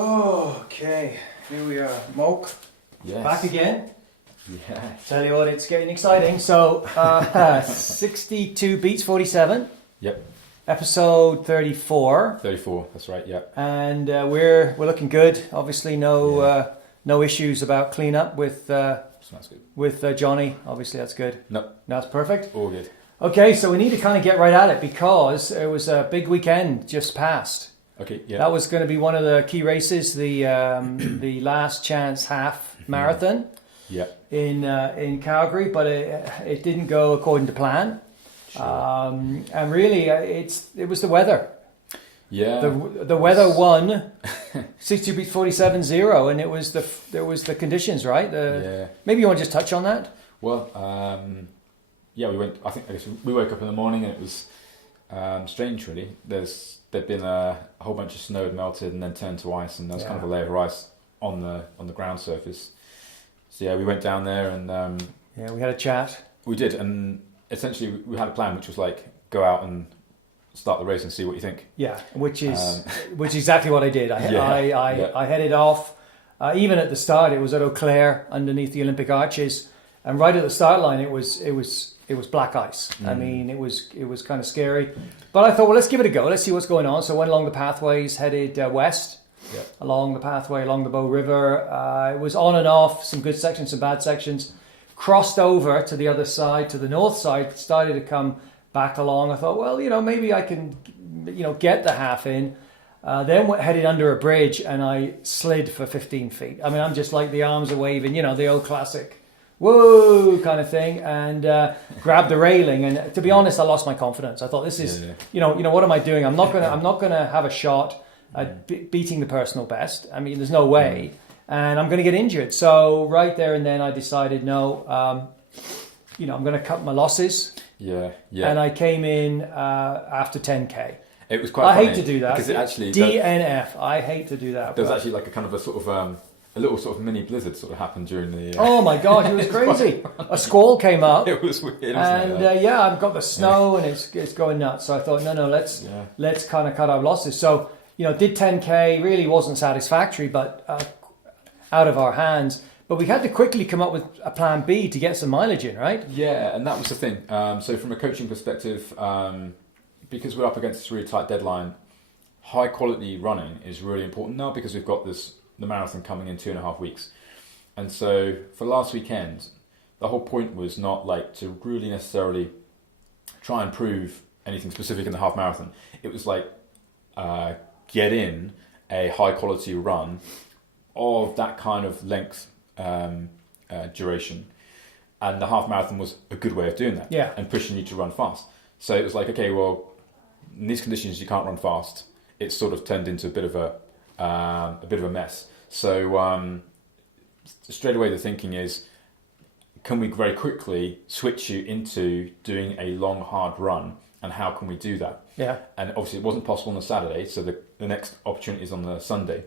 Oh, okay. Here we are. Malc. Yes. Back again. Yeah. Tell you what, it's getting exciting. So, 62 beats 47. Yep. Episode 34. 34. That's right. Yep. And we're looking good. Obviously, no issues about cleanup with So that's good. with Johnny. Obviously, that's good. No. That's perfect. All good. Okay, so we need to kind of get right at it because it was a big weekend just passed. Okay. Yeah. That was going to be one of the key races, the last chance half marathon Yeah. in Calgary, but it didn't go according to plan. Sure. And really, it was the weather. Yeah. The weather won 62 beats 47-0, and it was the conditions, right? Yeah. Maybe you want to just touch on that. Well, yeah, I guess we woke up in the morning and it was strange, really. There'd been a whole bunch of snow had melted and then turned to ice, and there was kind of a layer of ice on the ground surface. So yeah, we went down there and We had a chat. we did, and essentially we had a plan, which was like go out and start the race and see what you think. Yeah, which is exactly what I did. Yeah. I headed off. Even at the start, it was at Eau Claire underneath the Olympic Arches, and right at the start line, it was black ice. I mean, it was kind of scary, but I thought, well, let's give it a go. Let's see what's going on. So I went along the pathways, headed west, along the pathway along the Bow River. It was on and off, some good sections, some bad sections. Crossed over to the other side, to the north side, started to come back along. I thought, well, maybe I can, get the half in. Then headed under a bridge and I slid for 15 feet. I mean, I'm just like the arms are waving, the old classic, whoa kind of thing, and grabbed the railing. And to be honest, I lost my confidence. I thought, this is, what am I doing? I'm not gonna have a shot at beating the personal best. I mean, there's no way, and I'm going to get injured. So right there and then I decided, no, I'm going to cut my losses. Yeah. And I came in after 10K. It was quite I funny hate to do that. because it actually DNF. I hate to do that. there was actually like a kind of a sort of a little sort of mini blizzard sort of happened during the. Oh my God, it was crazy. A squall came up. It was weird, and I've got the snow and it's going nuts. So I thought, no, let's kind of cut our losses. So did 10K, really wasn't satisfactory, but out of our hands. But we had to quickly come up with a plan B to get some mileage in, right? Yeah, and that was the thing. So from a coaching perspective, because we're up against this really tight deadline, high quality running is really important now because we've got the marathon coming in 2.5 weeks. And so for last weekend, the whole point was not like to really necessarily try and prove anything specific in the half marathon. It was like get in a high quality run of that kind of length duration, and the half marathon was a good way of doing that, and pushing you to run fast. So it was like, okay, well, in these conditions you can't run fast. It's sort of turned into a bit of a mess. So straight away the thinking is, can we very quickly switch you into doing a long hard run, and how can we do that? And obviously it wasn't possible on the Saturday, so the next opportunity is on the Sunday.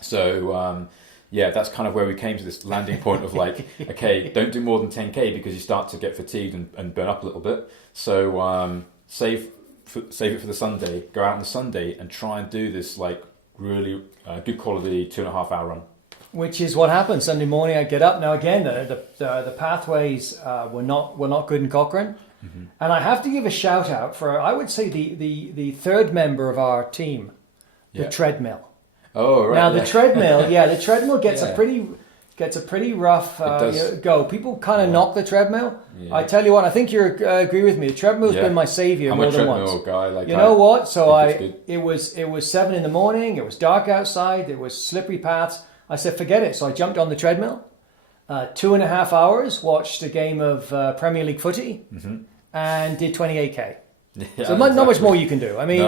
So that's kind of where we came to this landing point of like, okay, don't do more than 10K because you start to get fatigued and burn up a little bit. So save it for the Sunday, go out on the Sunday and try and do this like really good quality 2.5 hour run. Which is what happened. Sunday morning I get up. Now again, the pathways were not good in Cochrane. And I have to give a shout out for, I would say, the third member of our team, the treadmill. Oh, right. Now the treadmill gets a pretty rough go. People kind of knock the treadmill. I tell you what, I think you agree with me. The treadmill's been my savior more than once. I'm a treadmill guy. Like, you know what? So it was 7 a.m. It was dark outside. There was slippery paths. I said, forget it. So I jumped on the treadmill. 2.5 hours. Watched a game of Premier League footy, and did 28K. So not much more you can do. I mean,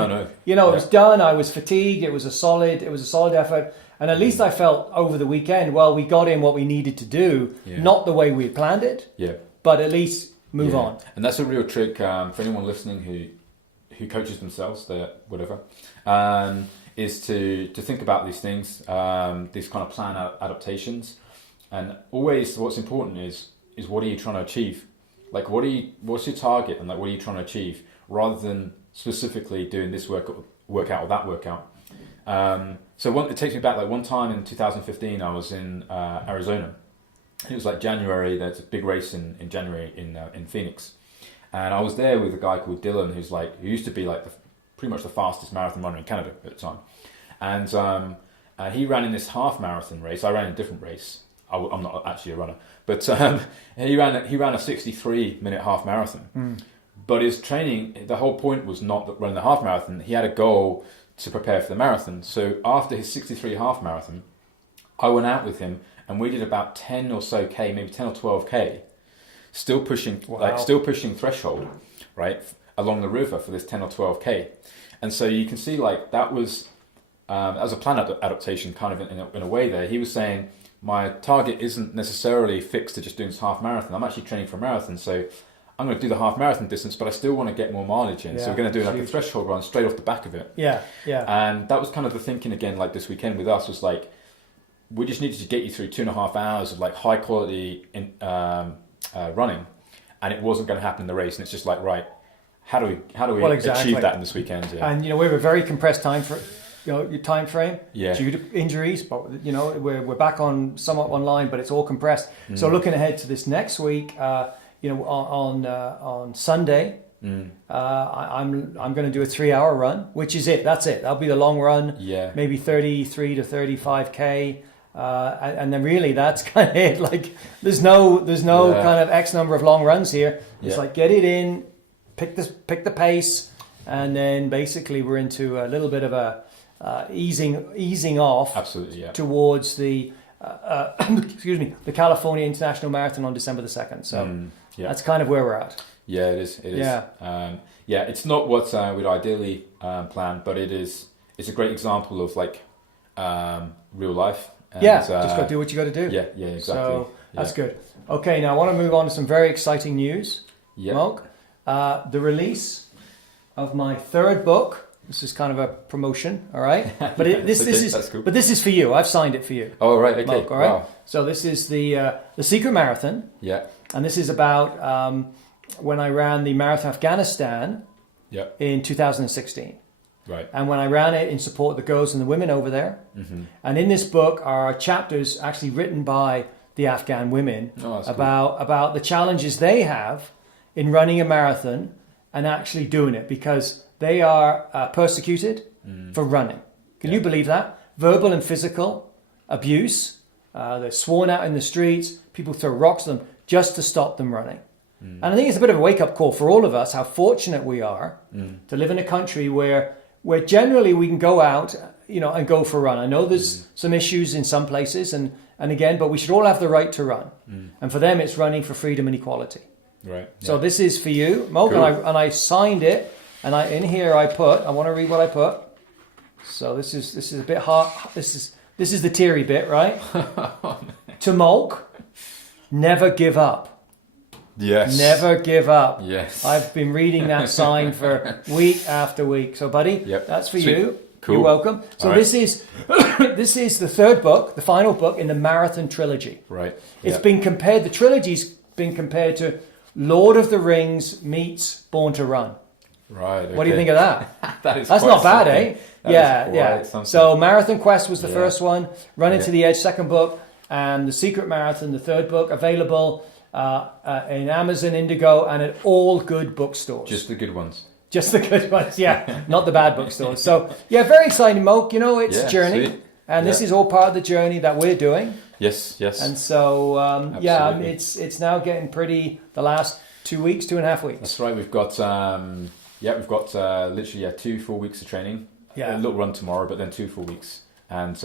it was done. I was fatigued. It was a solid effort. And at least I felt over the weekend, well, we got in what we needed to do, not the way we had planned it, but at least move on. And that's a real trick for anyone listening who coaches themselves, whatever, is to think about these things, these kind of plan adaptations. And always what's important is what are you trying to achieve? Like, what's your target, and like, what are you trying to achieve? Rather than specifically doing this workout or that workout. It takes me back, like one time in 2015, I was in Arizona. It was like January. There's a big race in January in Phoenix, and I was there with a guy called Dylan, who used to be like pretty much the fastest marathon runner in Canada at the time, and he ran in this half marathon race. I ran in a different race. I'm not actually a runner, but he ran a 63-minute half marathon. But his training, the whole point was not running the half marathon. He had a goal to prepare for the marathon. So after his 63 half marathon, I went out with him and we did about 10 or so K, maybe 10 or 12K, still pushing threshold, right, along the river for this 10 or 12K. And so you can see like that was a plan adaptation kind of in a way there. He was saying, my target isn't necessarily fixed to just doing this half marathon. I'm actually training for a marathon. So I'm going to do the half marathon distance, but I still want to get more mileage in. So we're going to do like a threshold run straight off the back of it. Yeah. And that was kind of the thinking again, like this weekend with us was like, we just needed to get you through 2.5 hours of like high quality running, and it wasn't going to happen in the race. And it's just like, right, how do we achieve that in this weekend? Yeah. And we have a very compressed time frame due to injuries, but we're back on somewhat online, but it's all compressed. So looking ahead to this next week. On Sunday, I'm going to do a 3-hour run, which is it. That's it. That'll be the long run. Yeah. Maybe 33 to 35K, and then really that's kind of it. Like there's no kind of X number of long runs here. It's like get it in, pick the pace, and then basically we're into a little bit of a easing off. Absolutely. Yeah. Towards the the California International Marathon on December the 2nd. So. That's kind of where we're at. Yeah, it is. Yeah. It's not what we'd ideally plan, but it's a great example of like real life. And, just got to do what you got to do. Yeah, exactly. So that's good. Okay, now I want to move on to some very exciting news. Yeah. Malc, the release of my third book. This is kind of a promotion, all right? But this is cool. But this is for you. I've signed it for you. Oh, right. Okay. Malc, all right. Wow. So this is the Secret Marathon. Yeah. And this is about when I ran the Marathon Afghanistan in 2016. Right. And when I ran it in support of the girls and the women over there. Mm-hmm. And in this book are chapters actually written by the Afghan women about the challenges they have in running a marathon and actually doing it, because they are persecuted for running. Can you believe that? Verbal and physical abuse. They're sworn out in the streets. People throw rocks at them just to stop them running. And I think it's a bit of a wake-up call for all of us, how fortunate we are to live in a country where generally we can go out, and go for a run. I know there's some issues in some places, and again, but we should all have the right to run. And for them, it's running for freedom and equality. Right. Yeah. So this is for you, Malc, cool. and I signed it, and in here I want to read what I put. So this is a bit hard. This is the teary bit, right? To Malc. Never give up. Yes. Never give up. Yes. I've been reading that sign for week after week. So, buddy, that's for you. Cool. You're welcome. So this is the third book, the final book in the Marathon trilogy. Right. It's been compared. The trilogy's been compared to Lord of the Rings meets Born to Run. Right. Okay. What do you think of that? That's not bad, something. Yeah. Something. So Marathon Quest was the first one. Running to the Edge, second book. And The Secret Marathon, the third book, available in Amazon, Indigo, and at all good bookstores. Just the good ones. Just the good ones, not the bad bookstores. So, very exciting, Malc. It's a journey. Sweet. And this is all part of the journey that we're doing. Yes. And so, it's now getting pretty, the last 2.5 weeks. That's right. We've got, literally 2 full weeks of training. Yeah. A little run tomorrow, but then 2 full weeks. And,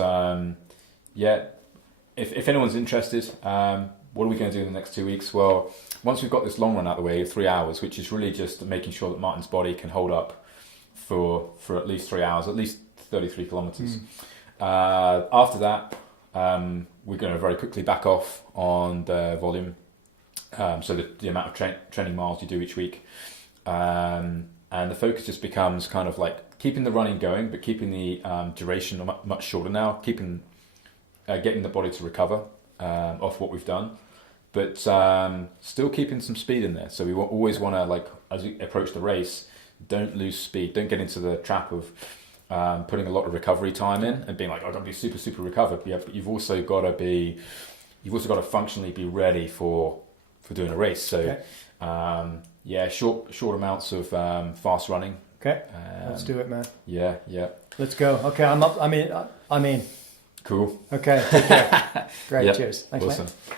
If anyone's interested, what are we going to do in the next 2 weeks? Well, once we've got this long run out of the way of 3 hours, which is really just making sure that Martin's body can hold up for at least 3 hours, at least 33 kilometers. After that, we're going to very quickly back off on the volume, so the amount of training miles you do each week. And the focus just becomes kind of like keeping the running going, but keeping the duration much shorter now, getting the body to recover off what we've done, but still keeping some speed in there. So we always want to, like, as we approach the race, don't lose speed. Don't get into the trap of putting a lot of recovery time in and being like, I've got to be super, super recovered. Yeah, but you've also got to functionally be ready for doing a race. So, short amounts of fast running. Okay, let's do it, man. Yeah. Let's go. Okay, I'm up. I'm in. Cool. Okay, take care. Great, cheers. Thanks, awesome. mate.